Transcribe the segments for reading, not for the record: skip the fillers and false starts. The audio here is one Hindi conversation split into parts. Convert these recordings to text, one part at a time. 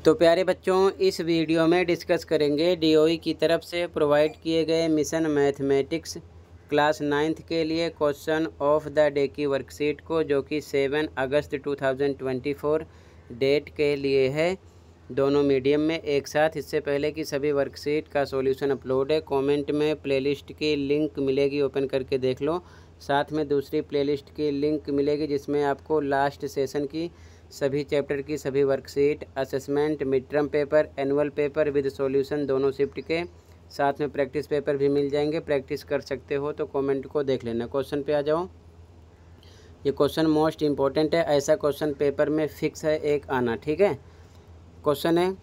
तो प्यारे बच्चों, इस वीडियो में डिस्कस करेंगे डीओई की तरफ से प्रोवाइड किए गए मिशन मैथमेटिक्स क्लास 9th के लिए क्वेश्चन ऑफ द डे की वर्कशीट को, जो कि 7 अगस्त 2024 डेट के लिए है, दोनों मीडियम में एक साथ। इससे पहले कि सभी वर्कशीट का सॉल्यूशन अपलोड है, कमेंट में प्लेलिस्ट की लिंक मिलेगी, ओपन करके देख लो। साथ में दूसरी प्लेलिस्ट की लिंक मिलेगी जिसमें आपको लास्ट सेशन की सभी चैप्टर की सभी worksheet, assessment, mid term paper, annual paper with solution दोनों शिफ्ट के साथ में प्रैक्टिस पेपर भी मिल जाएंगे। प्रैक्टिस कर सकते हो तो कमेंट को देख लेना। क्वेश्चन पे आ जाओ। ये क्वेश्चन मोस्ट इम्पॉर्टेंट है, ऐसा क्वेश्चन पेपर में फिक्स है एक आना, ठीक है। क्वेश्चन है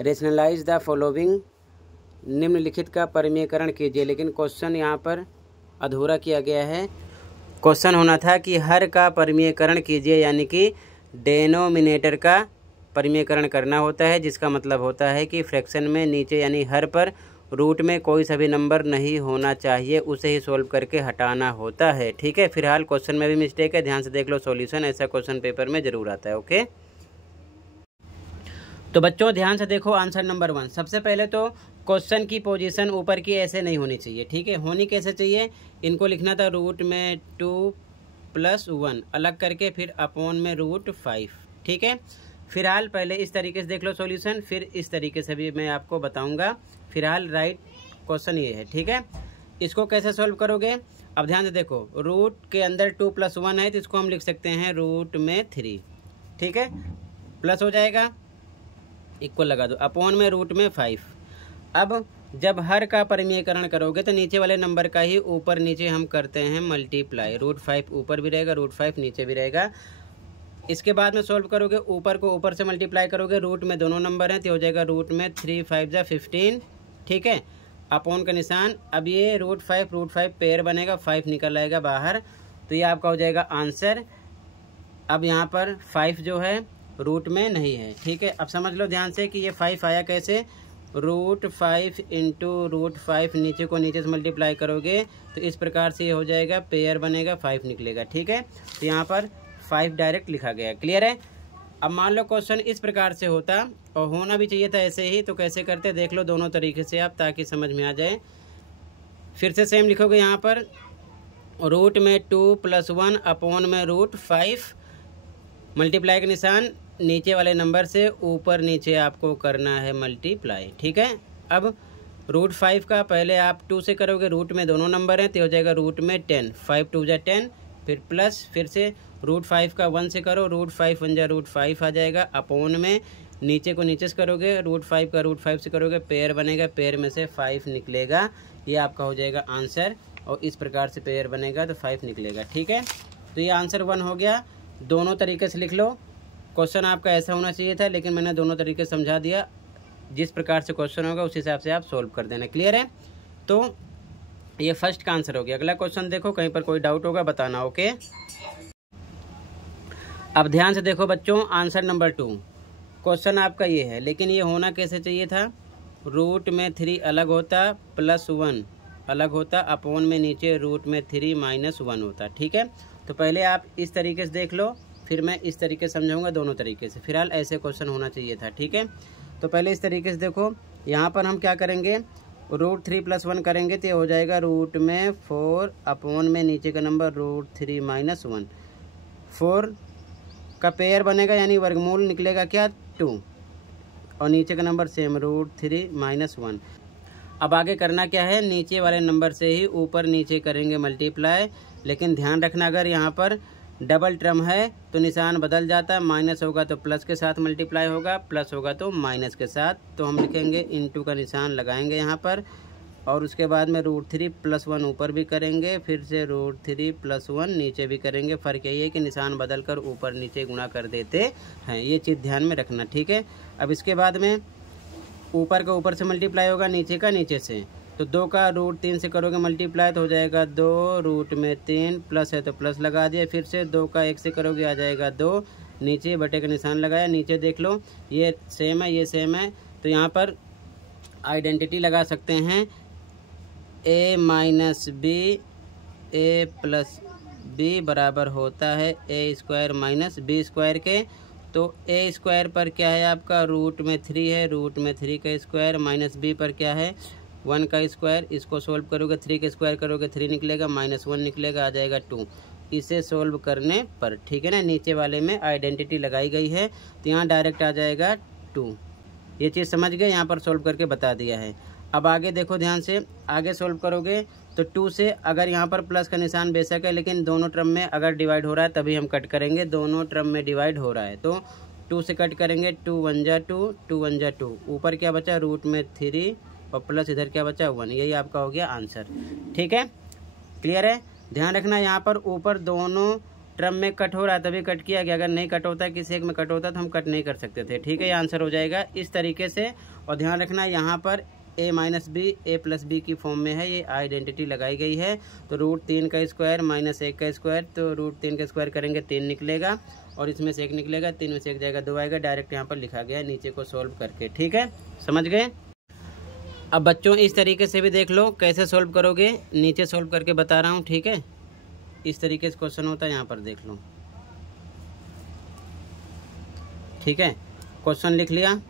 रेशनलाइज द फॉलोइंग, निम्नलिखित का परिमेयकरण कीजिए, लेकिन क्वेश्चन यहाँ पर अधूरा किया गया है। क्वेश्चन होना था कि हर का परिमेयकरण कीजिए, यानी कि डेनोमिनेटर का परिमेयकरण करना होता है, जिसका मतलब होता है कि फ्रैक्शन में नीचे यानी हर पर रूट में कोई सा भी नंबर नहीं होना चाहिए, उसे ही सोल्व करके हटाना होता है, ठीक है। फिलहाल क्वेश्चन में भी मिस्टेक है, ध्यान से देख लो सॉल्यूशन, ऐसा क्वेश्चन पेपर में जरूर आता है, ओके। तो बच्चों ध्यान से देखो आंसर नंबर 1। सबसे पहले तो क्वेश्चन की पोजीशन ऊपर की ऐसे नहीं होनी चाहिए, ठीक है। होनी कैसे चाहिए, इनको लिखना था रूट में 2+1 अलग करके, फिर अपॉन में √5, ठीक है। फिलहाल पहले इस तरीके से देख लो सॉल्यूशन, फिर इस तरीके से भी मैं आपको बताऊंगा। फिलहाल राइट क्वेश्चन ये है, ठीक है। इसको कैसे सॉल्व करोगे, अब ध्यान से देखो। रूट के अंदर 2+1 है तो इसको हम लिख सकते हैं रूट में 3, ठीक है। प्लस हो जाएगा, इक्वल लगा दो, अपॉन में रूट में 5। अब जब हर का परिमेयकरण करोगे तो नीचे वाले नंबर का ही ऊपर नीचे हम करते हैं मल्टीप्लाई। √5 ऊपर भी रहेगा, √5 नीचे भी रहेगा। इसके बाद में सॉल्व करोगे, ऊपर को ऊपर से मल्टीप्लाई करोगे, रूट में दोनों नंबर हैं तो हो जाएगा रूट में 3 5 जा 15, ठीक है। अपॉन का निशान, अब ये √5 पेयर बनेगा, 5 निकल आएगा बाहर, तो ये आपका हो जाएगा आंसर। अब यहाँ पर 5 जो है रूट में नहीं है, ठीक है। अब समझ लो ध्यान से कि ये 5 आया कैसे, √5 इंटू √5, नीचे को नीचे से मल्टीप्लाई करोगे तो इस प्रकार से ये हो जाएगा, पेयर बनेगा, 5 निकलेगा, ठीक है। तो यहाँ पर 5 डायरेक्ट लिखा गया, क्लियर है। अब मान लो क्वेश्चन इस प्रकार से होता और होना भी चाहिए था ऐसे ही, तो कैसे करते देख लो दोनों तरीके से आप, ताकि समझ में आ जाए। फिर से सेम लिखोगे यहाँ पर, रूट में 2+1 अपॉन में √5, मल्टीप्लाई का निशान नीचे वाले नंबर से ऊपर नीचे आपको करना है मल्टीप्लाई, ठीक है। अब √5 का पहले आप 2 से करोगे, रूट में दोनों नंबर हैं तो हो जाएगा रूट में 10, 5 2 जा 10, फिर प्लस, फिर से √5 का 1 से करो, √5 1 जा √5 आ जाएगा, अपॉन में नीचे को नीचे से करोगे, √5 का √5 से करोगे, पेयर बनेगा, पेयर में से 5 निकलेगा, ये आपका हो जाएगा आंसर। और इस प्रकार से पेयर बनेगा तो 5 निकलेगा, ठीक है। तो ये आंसर 1 हो गया। दोनों तरीके से लिख लो। क्वेश्चन आपका ऐसा होना चाहिए था, लेकिन मैंने दोनों तरीके से समझा दिया। जिस प्रकार से क्वेश्चन होगा उस हिसाब से आप सोल्व कर देना, क्लियर है। तो ये फर्स्ट का आंसर हो गया। अगला क्वेश्चन देखो, कहीं पर कोई डाउट होगा बताना, ओके। अब ध्यान से देखो बच्चों, आंसर नंबर 2। क्वेश्चन आपका ये है, लेकिन ये होना कैसे चाहिए था, रूट में 3 अलग होता, +1 अलग होता, अपॉन में नीचे रूट में 3 -1 होता, ठीक है। तो पहले आप इस तरीके से देख लो, फिर मैं इस तरीके से समझाऊंगा दोनों तरीके से। फिलहाल ऐसे क्वेश्चन होना चाहिए था, ठीक है। तो पहले इस तरीके से देखो, यहाँ पर हम क्या करेंगे, √3+1 करेंगे तो ये हो जाएगा रूट में 4, अपॉन में नीचे का नंबर √3 -1, 4 का पेयर बनेगा यानी वर्गमूल निकलेगा क्या, 2, और नीचे का नंबर सेम √3 -1। अब आगे करना क्या है, नीचे वाले नंबर से ही ऊपर नीचे करेंगे मल्टीप्लाई, लेकिन ध्यान रखना अगर यहाँ पर डबल टर्म है तो निशान बदल जाता है, माइनस होगा तो प्लस के साथ मल्टीप्लाई होगा, प्लस होगा तो माइनस के साथ। तो हम लिखेंगे इनटू का निशान लगाएंगे यहाँ पर, और उसके बाद में √3+1 ऊपर भी करेंगे, फिर से √3+1 नीचे भी करेंगे। फ़र्क यही है कि निशान बदल कर ऊपर नीचे गुणा कर देते हैं, ये चीज़ ध्यान में रखना, ठीक है। अब इसके बाद में ऊपर का ऊपर से मल्टीप्लाई होगा, नीचे का नीचे से, तो 2 का √3 से करोगे मल्टीप्लाई तो हो जाएगा 2, रूट में 3, प्लस है तो प्लस लगा दिया, फिर से 2 का 1 से करोगे आ जाएगा 2, नीचे बटे का निशान लगाया, नीचे देख लो ये सेम है, ये सेम है, तो यहाँ पर आइडेंटिटी लगा सकते हैं, a - b a + b बराबर होता है a² - b² के, तो ए स्क्वायर पर क्या है आपका रूट में 3 है, रूट में 3 का स्क्वायर माइनस बी पर क्या है 1 का स्क्वायर। इसको सोल्व करोगे 3 का स्क्वायर करोगे 3 निकलेगा, -1 निकलेगा, आ जाएगा 2। इसे सोल्व करने पर ठीक है ना, नीचे वाले में आइडेंटिटी लगाई गई है तो यहाँ डायरेक्ट आ जाएगा 2। ये चीज़ समझ गए, यहाँ पर सोल्व करके बता दिया है। अब आगे देखो ध्यान से, आगे सोल्व करोगे तो 2 से अगर यहाँ पर प्लस का निशान बेशक है, लेकिन दोनों टर्म में अगर डिवाइड हो रहा है तभी हम कट करेंगे। दोनों टर्म में डिवाइड हो रहा है तो 2 से कट करेंगे, 2 1 जा 2, 2 1 जा 2, ऊपर क्या बचा रूट में 3 और प्लस इधर क्या बचा 1। यही आपका हो गया आंसर। ठीक है, क्लियर है। ध्यान रखना यहाँ पर ऊपर दोनों टर्म में कट हो रहा है तभी कट किया गया, अगर नहीं कट होता किसी एक में कट होता तो हम कट नहीं कर सकते थे। ठीक है, ये आंसर हो जाएगा इस तरीके से। और ध्यान रखना यहाँ पर a minus b a plus b की फॉर्म में है, ये आइडेंटिटी लगाई गई है। तो रूट 3 का स्क्वायर माइनस 1 का स्क्वायर, तो रूट 3 का स्क्वायर करेंगे 3 निकलेगा और इसमें से 1 निकलेगा, 3 में से 1 जाएगा 2 आएगा, डायरेक्ट यहाँ पर लिखा गया है नीचे को सोल्व करके। ठीक है, समझ गए। अब बच्चों इस तरीके से भी देख लो कैसे सोल्व करोगे, नीचे सोल्व करके बता रहा हूँ। ठीक है, इस तरीके से क्वेश्चन होता है, यहाँ पर देख लो। ठीक है, क्वेश्चन लिख लिया,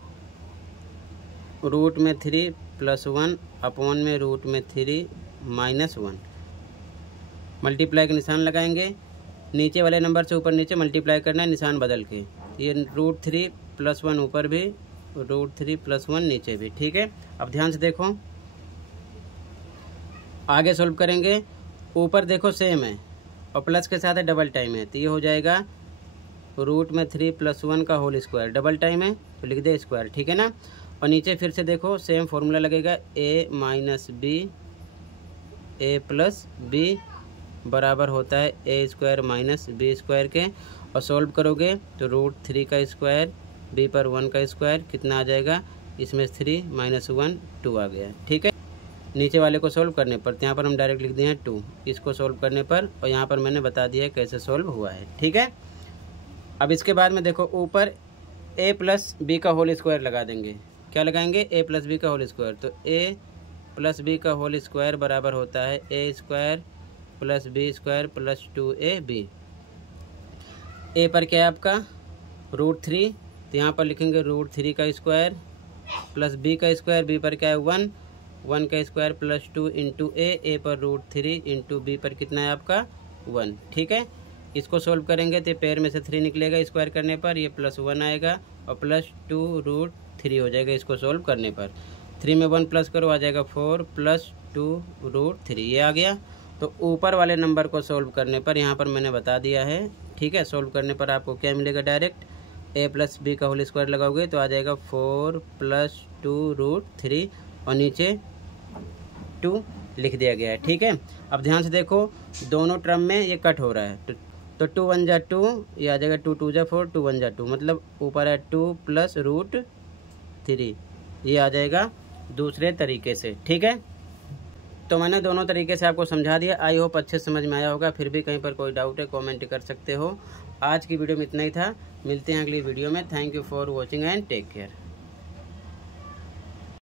रूट में 3 + 1 अपॉन में रूट में 3 -1, मल्टीप्लाई का निशान लगाएंगे, नीचे वाले नंबर से ऊपर नीचे मल्टीप्लाई करना है निशान बदल के। ये रूट 3 + 1 ऊपर भी, रूट 3 + 1 नीचे भी। ठीक है, अब ध्यान से देखो, आगे सोल्व करेंगे। ऊपर देखो सेम है और प्लस के साथ है डबल टाइम है, तो ये हो जाएगा रूट में 3 + 1 का होल स्क्वायर, डबल टाइम है तो लिख दे स्क्वायर। ठीक है ना, और नीचे फिर से देखो सेम फॉर्मूला लगेगा, a minus b a plus b बराबर होता है a square minus b square के। और सोल्व करोगे तो रूट 3 का स्क्वायर b पर 1 का स्क्वायर कितना आ जाएगा, इसमें 3 -1 2 आ गया। ठीक है, नीचे वाले को सोल्व करने पर, तो यहाँ पर हम डायरेक्ट लिख दिए हैं 2, इसको सोल्व करने पर, और यहाँ पर मैंने बता दिया है कैसे सोल्व हुआ है। ठीक है, अब इसके बाद में देखो ऊपर a प्लस बी का होल स्क्वायर लगा देंगे। क्या लगाएंगे, a प्लस बी का होल स्क्वायर, तो a प्लस बी का होल स्क्वायर बराबर होता है a square plus b square plus 2ab। a पर क्या है आपका रूट 3, तो यहाँ पर लिखेंगे रूट 3 का स्क्वायर प्लस b का स्क्वायर, b पर क्या है 1, 1 का स्क्वायर प्लस 2 इंटू a पर रूट 3 इंटू b पर कितना है आपका 1। ठीक है, इसको सोल्व करेंगे तो पेयर में से 3 निकलेगा, स्क्वायर करने पर ये +1 आएगा और प्लस 2 रूट 3 हो जाएगा इसको सोल्व करने पर। 3 में 1 प्लस करो आ जाएगा 4 + 2 रूट 3, ये आ गया। तो ऊपर वाले नंबर को सोल्व करने पर यहाँ पर मैंने बता दिया है। ठीक है, सोल्व करने पर आपको क्या मिलेगा, डायरेक्ट a प्लस बी का होल स्क्वायर लगाओगे तो आ जाएगा 4 + 2 रूट 3 और नीचे 2 लिख दिया गया है। ठीक है, अब ध्यान से देखो दोनों टर्म में ये कट हो रहा है, तो 2 1 जा 2, ये आ जाएगा 2 2 जा 4, 2 1 जा 2, मतलब ऊपर है 2 + रूट 3, ये आ जाएगा दूसरे तरीके से। ठीक है, तो मैंने दोनों तरीके से आपको समझा दिया, आई होप अच्छे समझ में आया होगा। फिर भी कहीं पर कोई डाउट है कमेंट कर सकते हो। आज की वीडियो में इतना ही था, मिलते हैं अगली वीडियो में। Thank you for watching and take care.